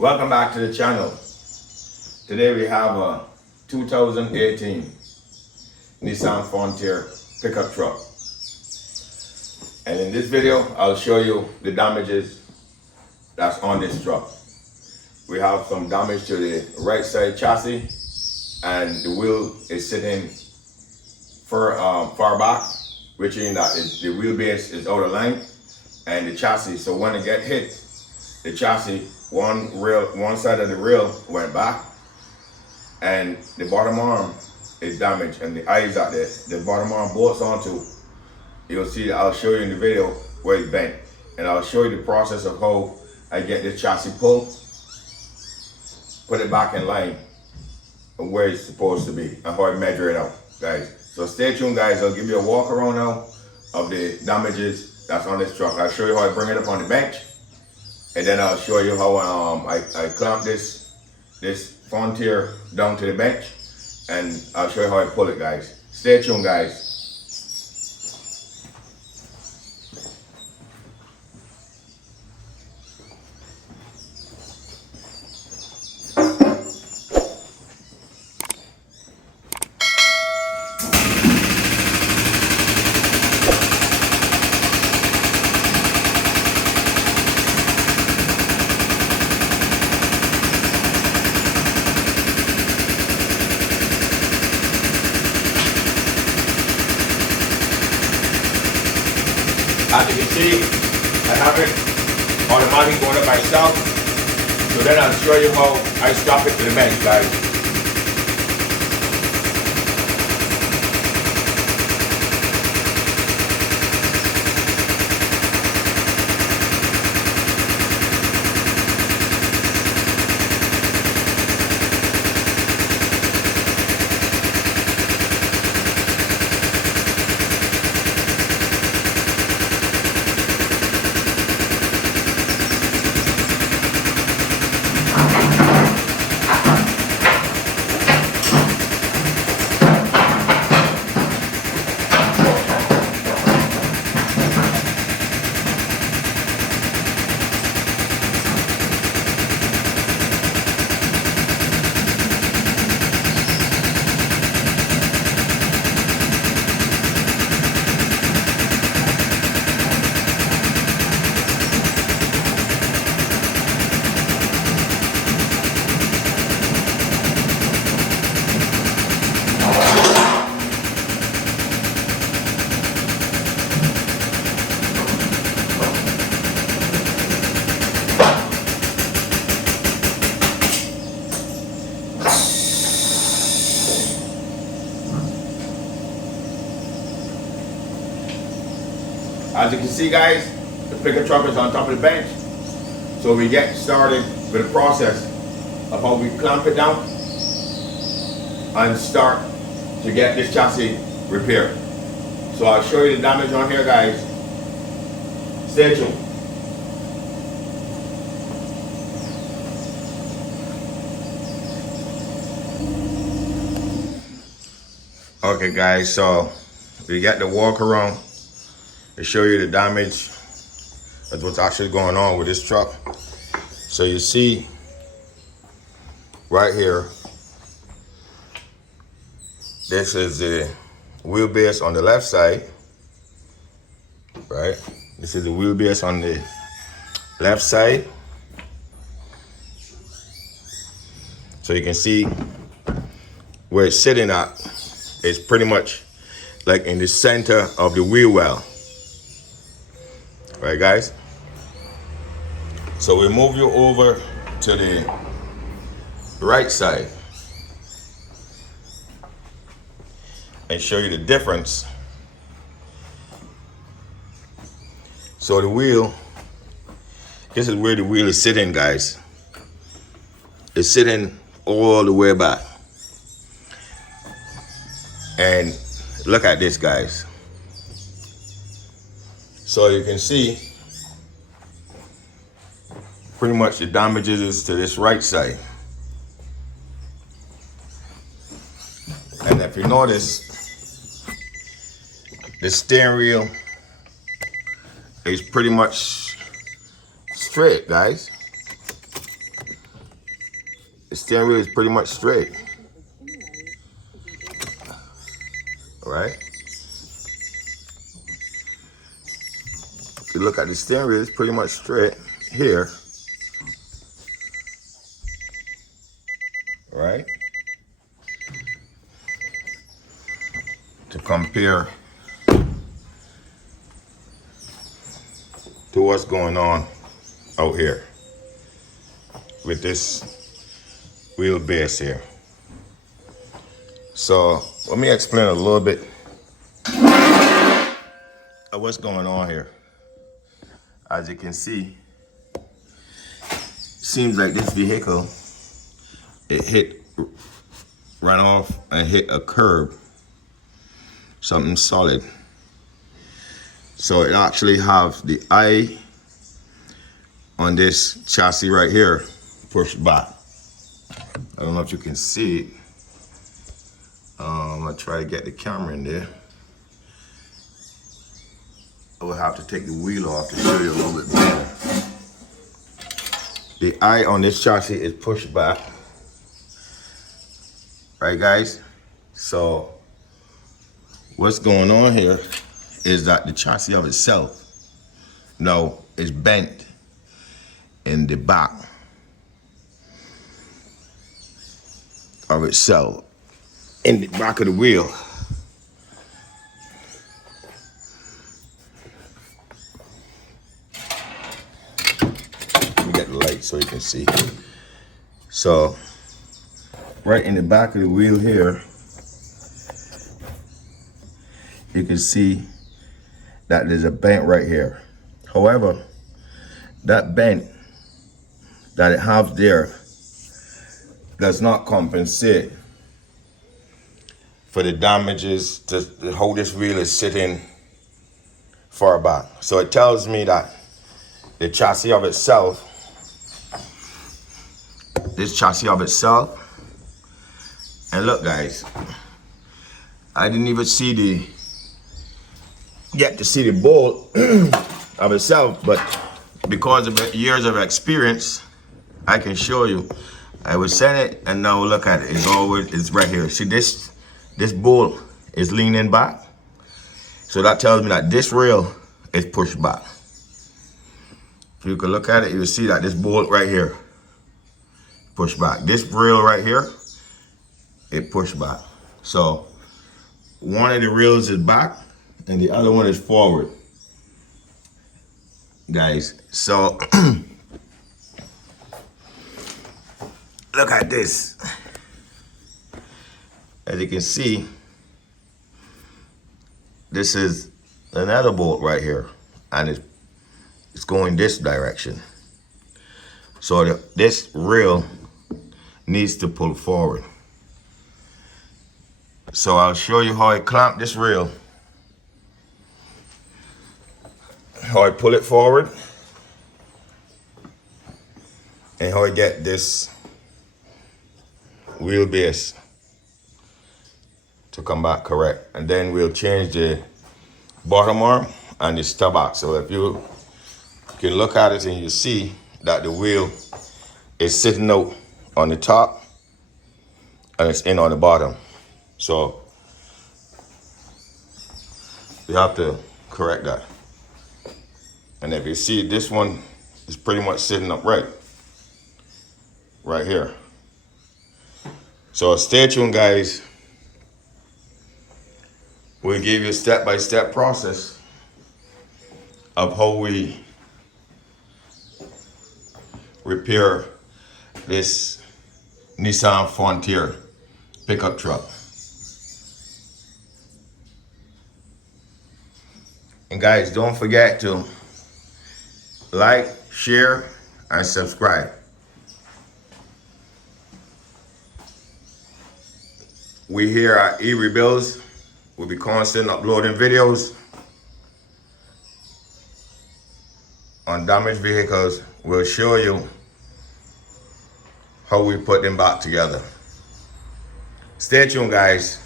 Welcome back to the channel. Today we have a 2018 Nissan Frontier pickup truck. And in this video, I'll show you the damages that's on this truck. We have some damage to the right side chassis, and the wheel is sitting far back, which means that the wheelbase is out of line, and the chassis, so when it get hit, the chassis, one side of the rail went back, and the bottom arm is damaged, and the eyes that the bottom arm bolts onto, you'll see that I'll show you in the video where it's bent, and I'll show you the process of how I get this chassis pulled, put it back in line, and where it's supposed to be, and how I measure it out, guys. So stay tuned, guys. I'll give you a walk around now of the damages that's on this truck. I'll show you how I bring it up on the bench, and then I'll show you how I clamp this Frontier down to the bench, and I'll show you how I pull it, guys. Stay tuned, guys. As you can see, I have it automatically going up by itself. So then I'll show you how I stop it to the bench, guys. As you can see, guys, the pickup truck is on top of the bench. So we get started with the process of how we clamp it down and start to get this chassis repaired. So I'll show you the damage on here, guys. Stay tuned. Okay, guys, so we got the walk around to show you the damage of what's actually going on with this truck. So you see right here, this is the wheelbase on the left side, right? This is the wheelbase on the left side. So you can see where it's sitting at. It's pretty much like in the center of the wheel well. Right, guys? So we move you over to the right side and show you the difference. So the wheel, this is where the wheel is sitting, guys. It's sitting all the way back. And look at this, guys. So you can see pretty much the damages is to this right side. And if you notice, the steering wheel is pretty much straight, guys. The steering wheel is pretty much straight. All right. If you look at the steering wheel, it's pretty much straight here. All right. To compare to what's going on out here with this wheelbase here. So let me explain a little bit of what's going on here. As you can see, seems like this vehicle, it ran off and hit a curb, something solid. So it actually have the eye on this chassis right here pushed back. I don't know if you can see it. I'll try to get the camera in there. I will have to take the wheel off to show you a little bit better. The eye on this chassis is pushed back. Right, guys? So what's going on here is that the chassis of itself now is bent in the back of itself, in the back of the wheel. Let me get the light so you can see. So right in the back of the wheel here, you can see that there's a bend right here. However, that bend that it has there does not compensate for the damages to how this wheel is sitting far back. So it tells me that the chassis of itself, this chassis of itself, and look guys, I didn't even get to see the bolt of itself, but because of years of experience, I can show you. I would set it and now look at it. It's right here. See this bolt is leaning back. So that tells me that this rail is pushed back. If you can look at it, you will see that this bolt right here pushed back. This rail right here, it pushed back. So one of the rails is back and the other one is forward, guys. So look at this. As you can see, this is another bolt right here, and it's going this direction. So this rail needs to pull forward. So I'll show you how I clamp this rail, how I pull it forward, and how I get this wheelbase to come back correct. And then we'll change the bottom arm and the stub out. So if you can look at it and you see that the wheel is sitting out on the top and it's in on the bottom. So you have to correct that. And if you see, this one is pretty much sitting up right here. So stay tuned, guys. We'll give you a step-by-step process of how we repair this Nissan Frontier pickup truck. And guys, don't forget to like, share, and subscribe. We here at E-Rebuilds will be constantly uploading videos on damaged vehicles. We'll show you how we put them back together. Stay tuned, guys.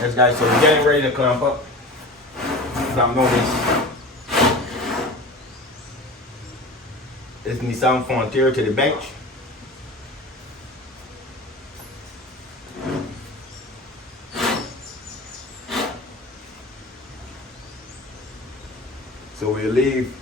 Yes guys, so we're getting ready to clamp up. Clamp on this Nissan Frontier to the bench. So we'll leave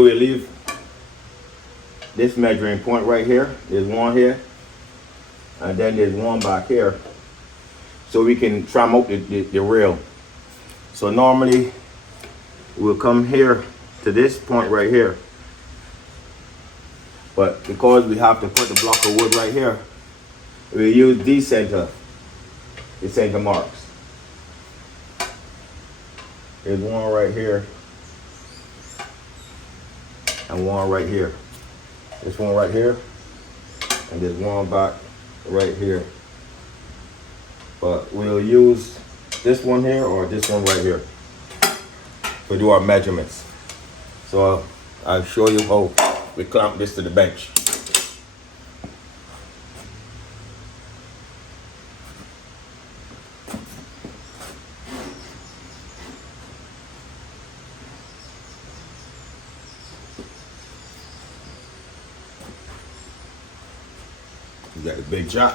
we'll leave this measuring point right here. There's one here, and then there's one back here, so we can trim out the rail. So normally we'll come here to this point right here, but because we have to put the block of wood right here, we'll use the center marks. There's one right here and one right here. This one right here, and there's one back right here. But we'll use this one here or this one right here to do our measurements. So I'll show you how we clamp this to the bench. You got a big job.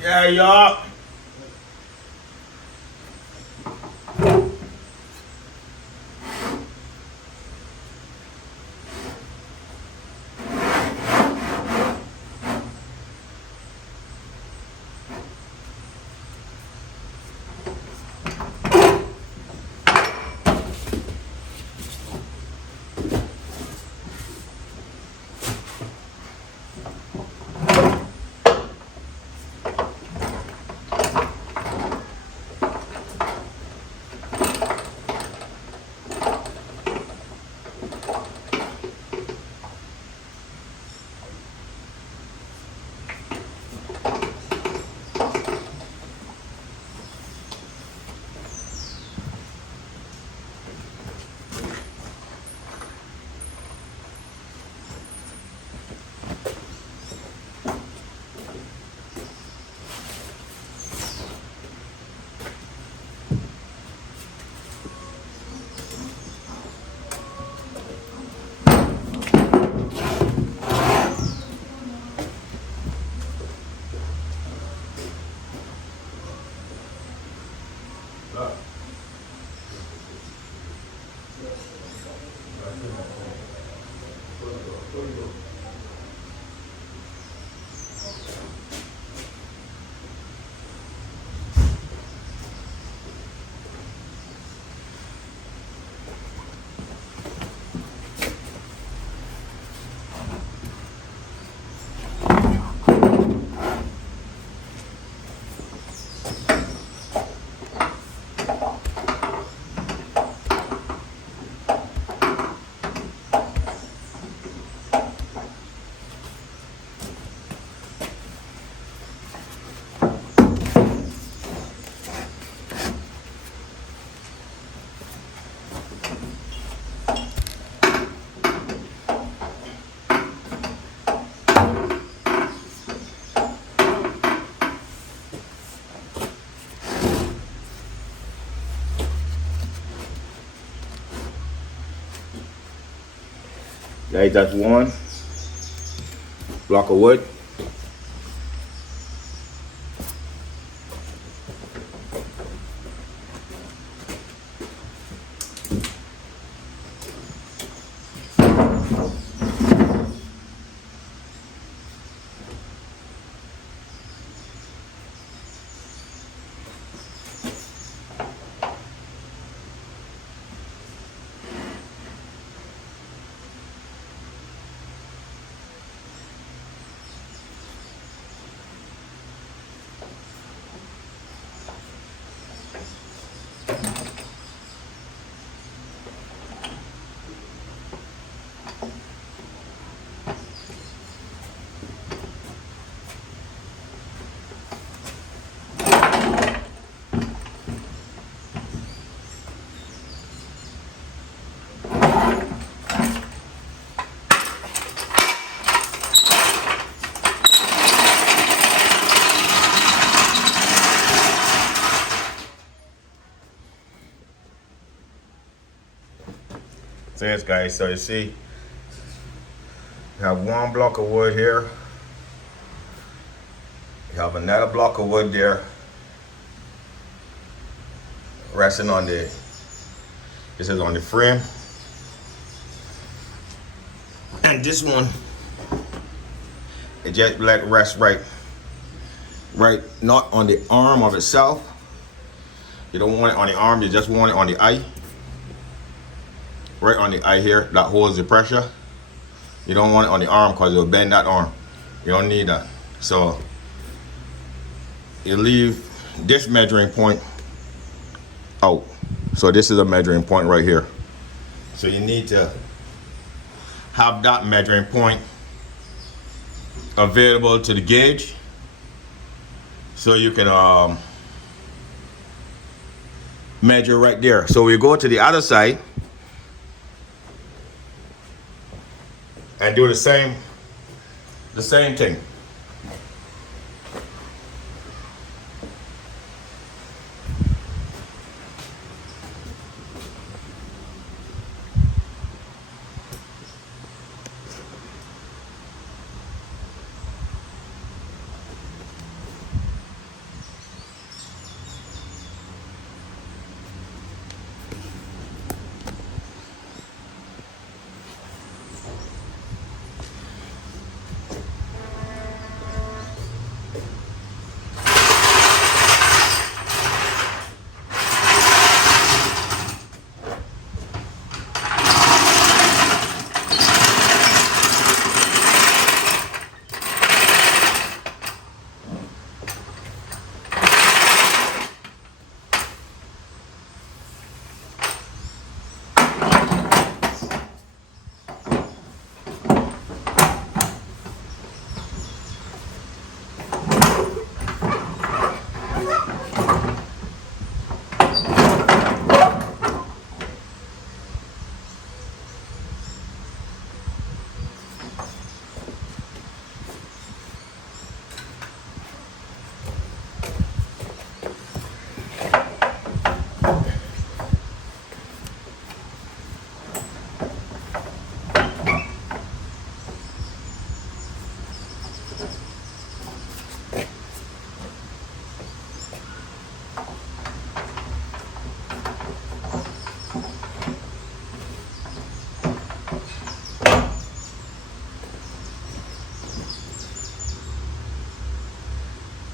Yeah, y'all. Guys, that's one block of wood. So yes, guys, so you see, you have one block of wood here. You have another block of wood there resting on the, this is on the frame. And this one, it just let rest right, not on the arm of itself. You don't want it on the arm, you just want it on the eye. Right on the eye here, that holds the pressure. You don't want it on the arm because it'll bend that arm. You don't need that. So you leave this measuring point out. So this is a measuring point right here. So you need to have that measuring point available to the gauge so you can measure right there. So we go to the other side and do the same thing.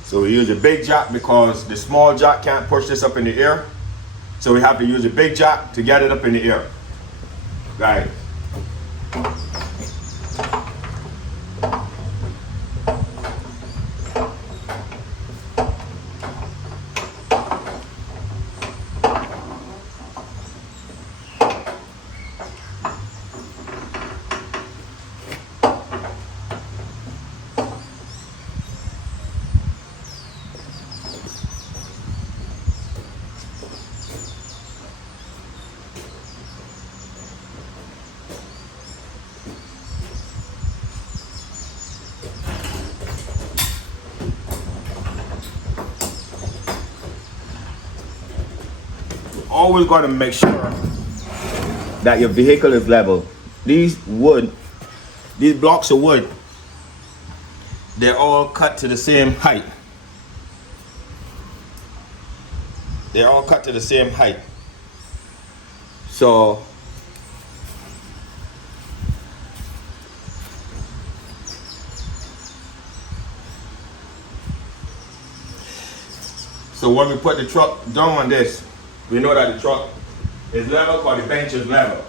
So we use a big jack because the small jack can't push this up in the air. So we have to use a big jack to get it up in the air. Right. Always got to make sure that your vehicle is level. These wood these blocks of wood, they're all cut to the same height. They're all cut to the same height. So when we put the truck down on this, we know that the truck is level because the bench is level.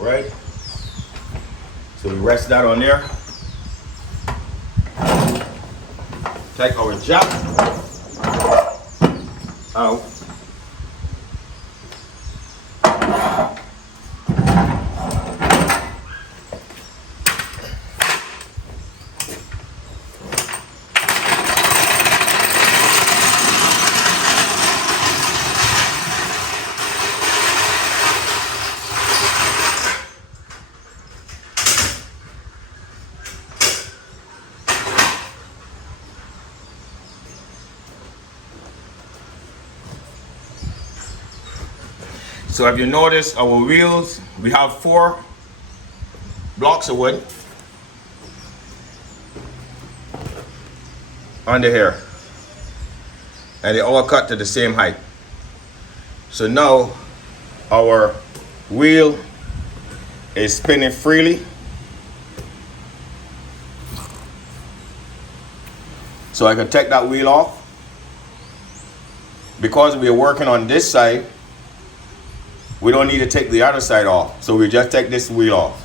Right, so we rest that on there. Take our jack out. So if you notice our wheels, we have 4 blocks of wood under here, and they all cut to the same height. So now our wheel is spinning freely. So I can take that wheel off. Because we are working on this side, we don't need to take the other side off. So we just take this wheel off.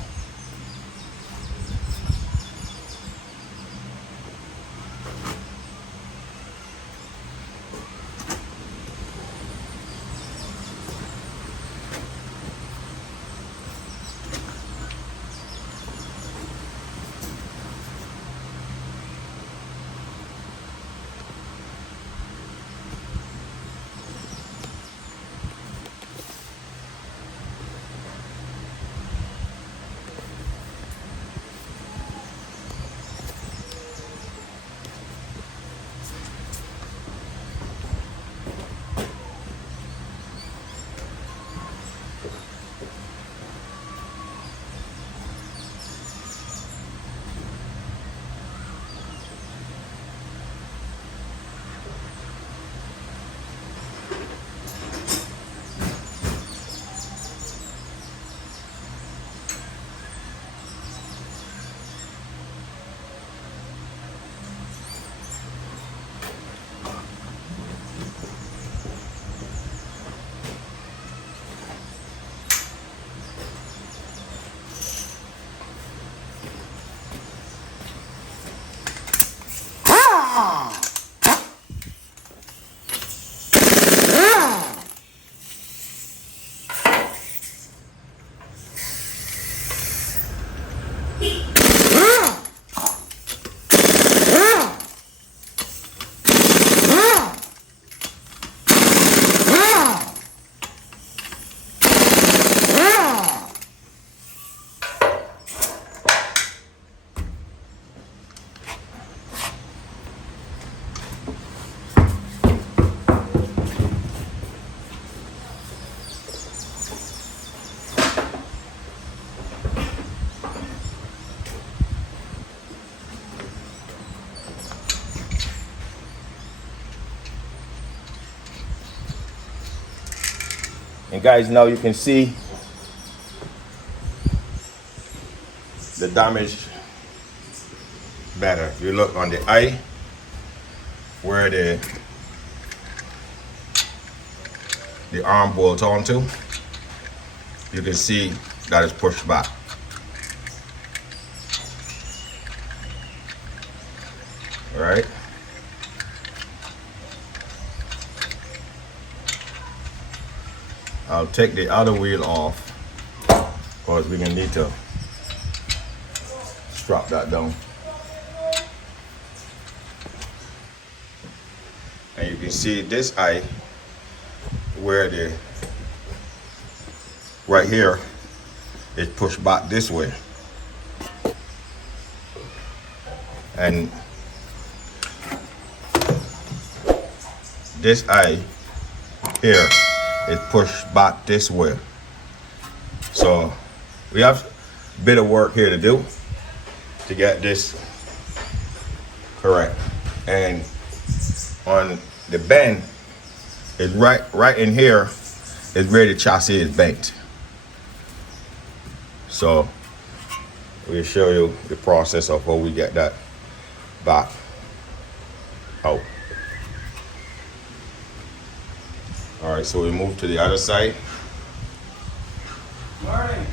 And guys, now you can see the damage better. If you look on the eye where the arm bolts onto, you can see that it's pushed back. All right. I'll take the other wheel off because we're gonna need to strap that down. And you can see this eye where the right here is pushed back this way, and this eye here is pushed back this way. So we have a bit of work here to do to get this correct. And on the bend is right in here is where the chassis is bent. So we'll show you the process of how we get that back out. All right, so we move to the other side. Morning.